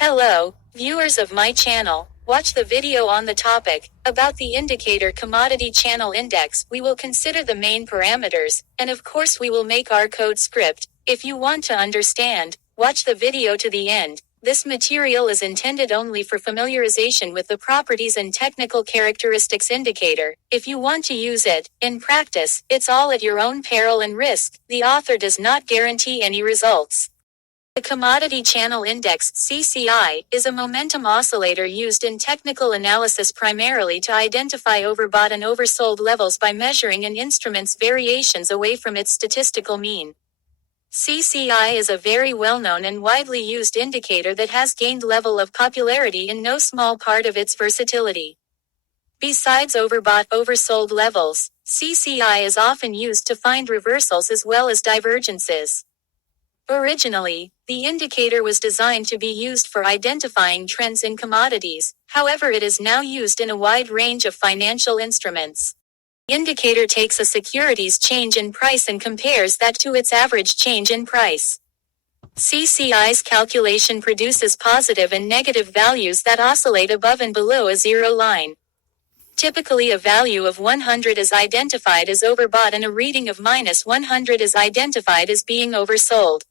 Hello, viewers of my channel. Watch the video on the topic about the indicator commodity channel index. We will consider the main parameters, and of course we will make our code script. If you want to understand, watch the video to the end. This material is intended only for familiarization with the properties and technical characteristics indicator. If you want to use it, in practice, it's all at your own peril and risk. The author does not guarantee any results. The Commodity Channel Index (CCI) is a momentum oscillator used in technical analysis primarily to identify overbought and oversold levels by measuring an instrument's variations away from its statistical mean. CCI is a very well-known and widely used indicator that has gained level of popularity in no small part of its versatility. Besides overbought-oversold levels, CCI is often used to find reversals as well as divergences. Originally, the indicator was designed to be used for identifying trends in commodities, however it is now used in a wide range of financial instruments. The indicator takes a security's change in price and compares that to its average change in price. CCI's calculation produces positive and negative values that oscillate above and below a zero line. Typically a value of 100 is identified as overbought and a reading of -100 is identified as being oversold.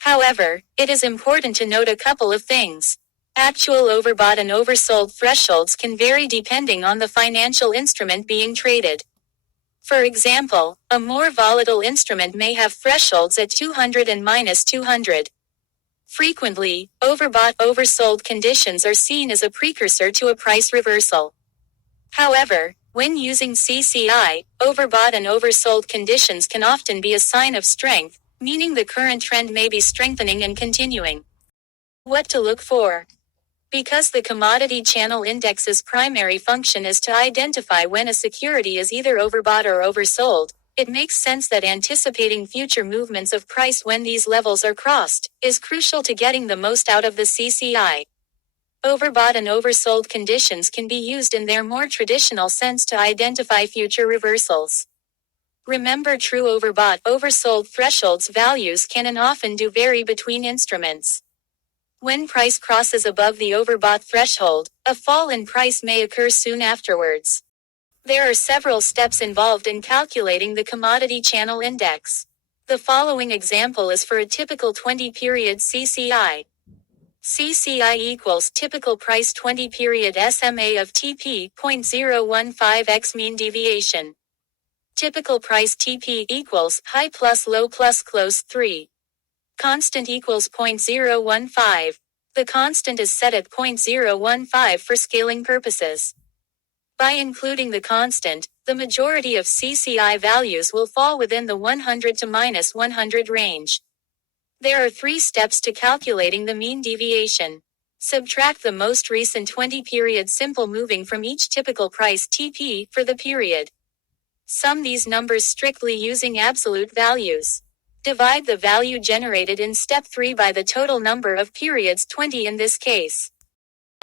However, it is important to note a couple of things. Actual overbought and oversold thresholds can vary depending on the financial instrument being traded. For example, a more volatile instrument may have thresholds at 200 and -200. Frequently, overbought-oversold conditions are seen as a precursor to a price reversal. However, when using CCI, overbought and oversold conditions can often be a sign of strength, meaning the current trend may be strengthening and continuing. What to look for? Because the Commodity Channel Index's primary function is to identify when a security is either overbought or oversold, it makes sense that anticipating future movements of price when these levels are crossed is crucial to getting the most out of the CCI. Overbought and oversold conditions can be used in their more traditional sense to identify future reversals. Remember, true overbought-oversold thresholds values can and often do vary between instruments. When price crosses above the overbought threshold, a fall in price may occur soon afterwards. There are several steps involved in calculating the Commodity Channel Index. The following example is for a typical 20-period CCI. CCI equals typical price 20-period SMA of TP 0.015x mean deviation. Typical price TP equals high plus low plus close 3. Constant equals 0.015. The constant is set at 0.015 for scaling purposes. By including the constant, the majority of CCI values will fall within the 100 to -100 range. There are 3 steps to calculating the mean deviation. Subtract the most recent 20-period simple moving from each typical price TP for the period. Sum these numbers strictly using absolute values. Divide the value generated in step 3 by the total number of periods 20 in this case.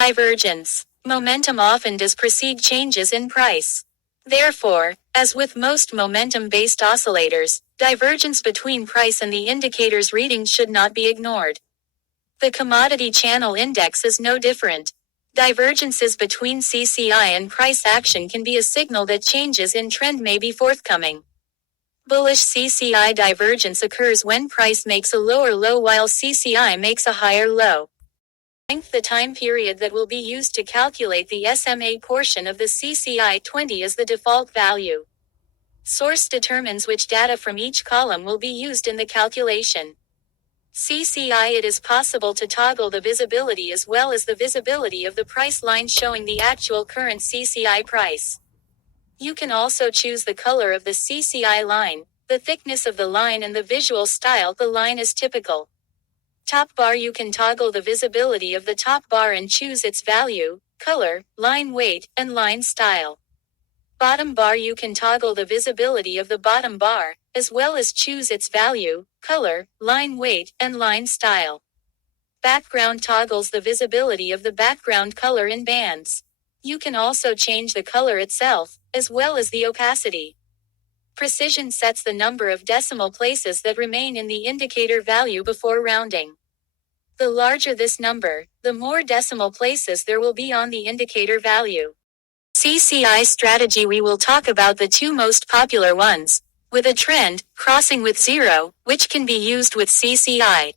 Divergence. Momentum often does precede changes in price. Therefore, as with most momentum-based oscillators, divergence between price and the indicator's reading should not be ignored. The Commodity Channel Index is no different. Divergences between CCI and price action can be a signal that changes in trend may be forthcoming. Bullish CCI divergence occurs when price makes a lower low while CCI makes a higher low. The time period that will be used to calculate the SMA portion of the CCI 20 is the default value. Source determines which data from each column will be used in the calculation. CCI It is possible to toggle the visibility as well as the visibility of the price line showing the actual current CCI price. You can also choose the color of the CCI line, the thickness of the line and the visual style the line is typical. Top bar You can toggle the visibility of the top bar and choose its value, color, line weight, and line style. Bottom bar You can toggle the visibility of the bottom bar, as well as choose its value, color, line weight, and line style. Background toggles the visibility of the background color in bands. You can also change the color itself, as well as the opacity. Precision sets the number of decimal places that remain in the indicator value before rounding. The larger this number, the more decimal places there will be on the indicator value. CCI strategy. We will talk about the two most popular ones, with a trend, crossing with zero, which can be used with CCI.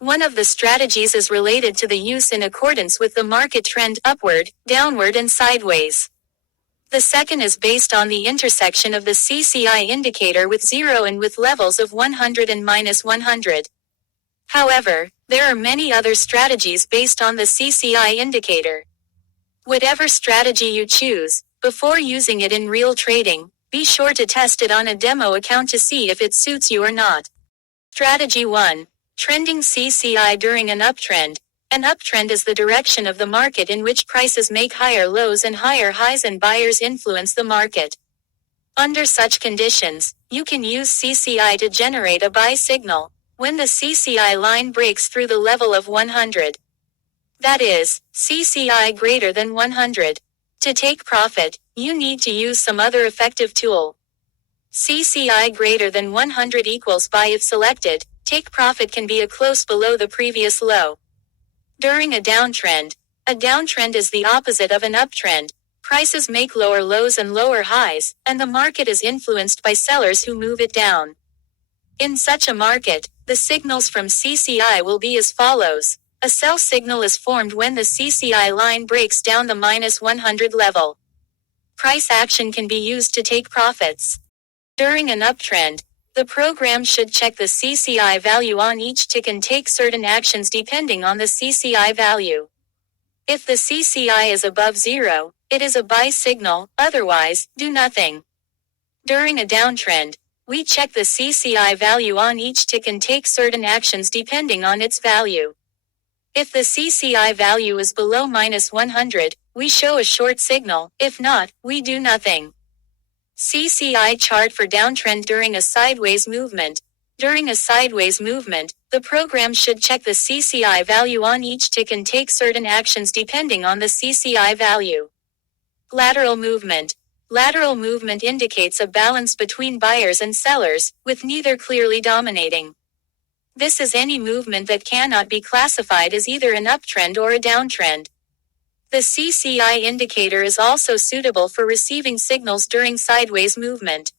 One of the strategies is related to the use in accordance with the market trend upward, downward and sideways. The second is based on the intersection of the CCI indicator with zero and with levels of 100 and minus 100. However, there are many other strategies based on the CCI indicator. Whatever strategy you choose, before using it in real trading, be sure to test it on a demo account to see if it suits you or not. Strategy 1. Trending CCI during an uptrend. An uptrend is the direction of the market in which prices make higher lows and higher highs and buyers influence the market. Under such conditions, you can use CCI to generate a buy signal when the CCI line breaks through the level of 100. That is, CCI greater than 100. To take profit, you need to use some other effective tool. CCI greater than 100 equals buy if selected. Take profit can be a close below the previous low. During a downtrend is the opposite of an uptrend. Prices make lower lows and lower highs, and the market is influenced by sellers who move it down. In such a market, the signals from CCI will be as follows. A sell signal is formed when the CCI line breaks down the minus 100 level. Price action can be used to take profits. During an uptrend, the program should check the CCI value on each tick and take certain actions depending on the CCI value. If the CCI is above zero, it is a buy signal, otherwise, do nothing. During a downtrend, we check the CCI value on each tick and take certain actions depending on its value. If the CCI value is below minus 100, we show a short signal. If not, we do nothing. CCI chart for downtrend during a sideways movement. During a sideways movement, the program should check the CCI value on each tick and take certain actions depending on the CCI value. Lateral movement. Lateral movement indicates a balance between buyers and sellers, with neither clearly dominating. This is any movement that cannot be classified as either an uptrend or a downtrend. The CCI indicator is also suitable for receiving signals during sideways movement.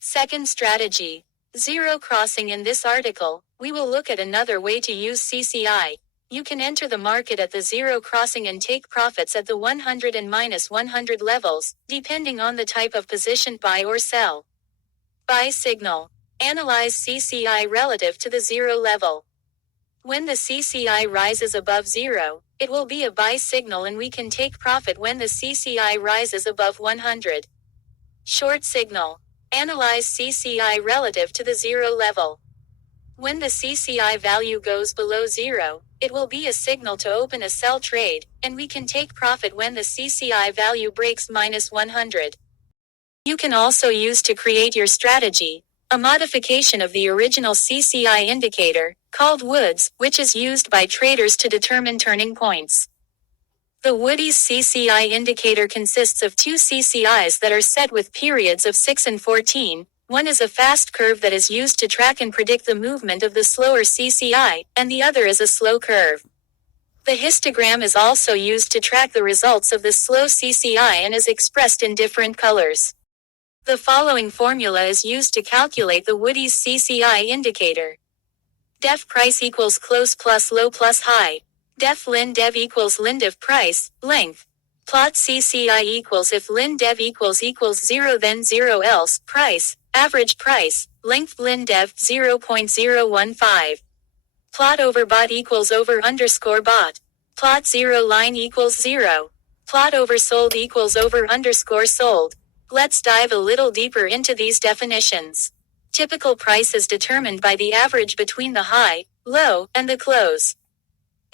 Second strategy. Zero crossing. In this article, we will look at another way to use CCI. You can enter the market at the zero crossing and take profits at the 100 and minus 100 levels, depending on the type of position buy or sell. Buy signal. Analyze CCI relative to the zero level. When the CCI rises above zero, it will be a buy signal and we can take profit when the CCI rises above 100. Short signal. Analyze CCI relative to the zero level. When the CCI value goes below zero, it will be a signal to open a sell trade, and we can take profit when the CCI value breaks minus 100. You can also use to create your strategy a modification of the original CCI indicator, called Woods, which is used by traders to determine turning points. The Woody's CCI indicator consists of two CCIs that are set with periods of 6 and 14. One is a fast curve that is used to track and predict the movement of the slower CCI, and the other is a slow curve. The histogram is also used to track the results of the slow CCI and is expressed in different colors. The following formula is used to calculate the Woody's CCI indicator. Def price equals close plus low plus high. Def lin dev equals lin dev price, length. Plot CCI equals if lin dev equals 0 then 0 else, price, average price, length lin dev 0.015. Plot over bot equals over underscore bot. Plot 0 line equals 0. Plot over sold equals over underscore sold. Let's dive a little deeper into these definitions. Typical price is determined by the average between the high, low, and the close.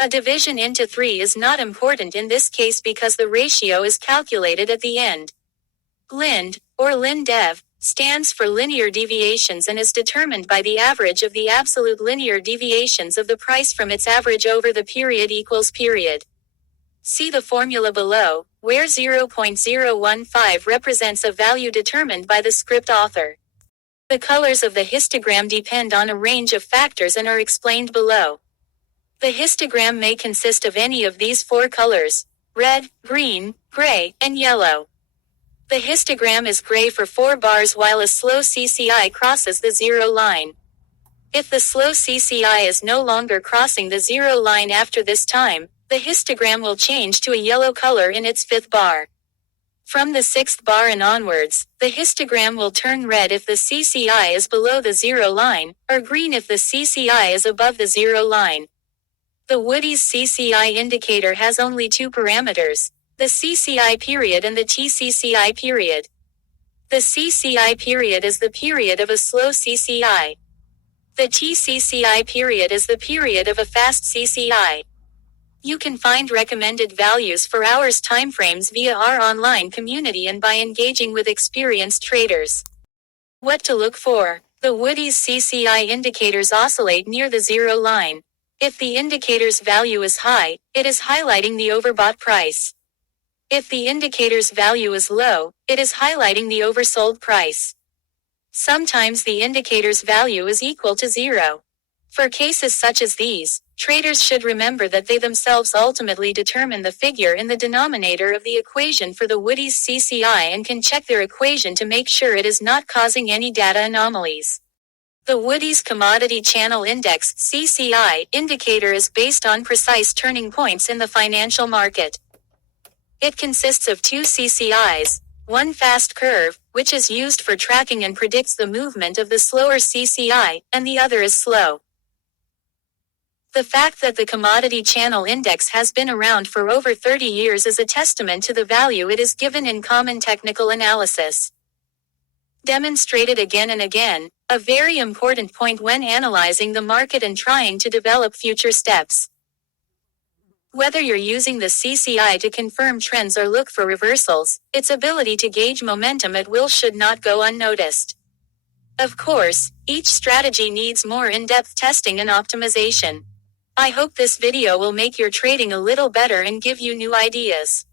A division into 3 is not important in this case because the ratio is calculated at the end. Lind, or lin-dev, stands for linear deviations and is determined by the average of the absolute linear deviations of the price from its average over the period equals period. See the formula below, where 0.015 represents a value determined by the script author. The colors of the histogram depend on a range of factors and are explained below. The histogram may consist of any of these four colors: red, green, gray, and yellow. The histogram is gray for 4 bars while a slow CCI crosses the zero line. If the slow CCI is no longer crossing the zero line after this time, the histogram will change to a yellow color in its 5th bar. From the 6th bar and onwards, the histogram will turn red if the CCI is below the zero line, or green if the CCI is above the zero line. The Woody's CCI indicator has only 2 parameters: the CCI period and the TCCI period. The CCI period is the period of a slow CCI. The TCCI period is the period of a fast CCI. You can find recommended values for hours timeframes via our online community and by engaging with experienced traders. What to look for? The Woody's CCI indicators oscillate near the zero line. If the indicator's value is high, it is highlighting the overbought price. If the indicator's value is low, it is highlighting the oversold price. Sometimes the indicator's value is equal to 0. For cases such as these, traders should remember that they themselves ultimately determine the figure in the denominator of the equation for the Woody's CCI and can check their equation to make sure it is not causing any data anomalies. The Woody's Commodity Channel Index (CCI) indicator is based on precise turning points in the financial market. It consists of 2 CCIs, one fast curve, which is used for tracking and predicts the movement of the slower CCI, and the other is slow. The fact that the Commodity Channel Index has been around for over 30 years is a testament to the value it is given in common technical analysis. Demonstrated again and again, a very important point when analyzing the market and trying to develop future steps. Whether you're using the CCI to confirm trends or look for reversals, its ability to gauge momentum at will should not go unnoticed. Of course, each strategy needs more in-depth testing and optimization. I hope this video will make your trading a little better and give you new ideas.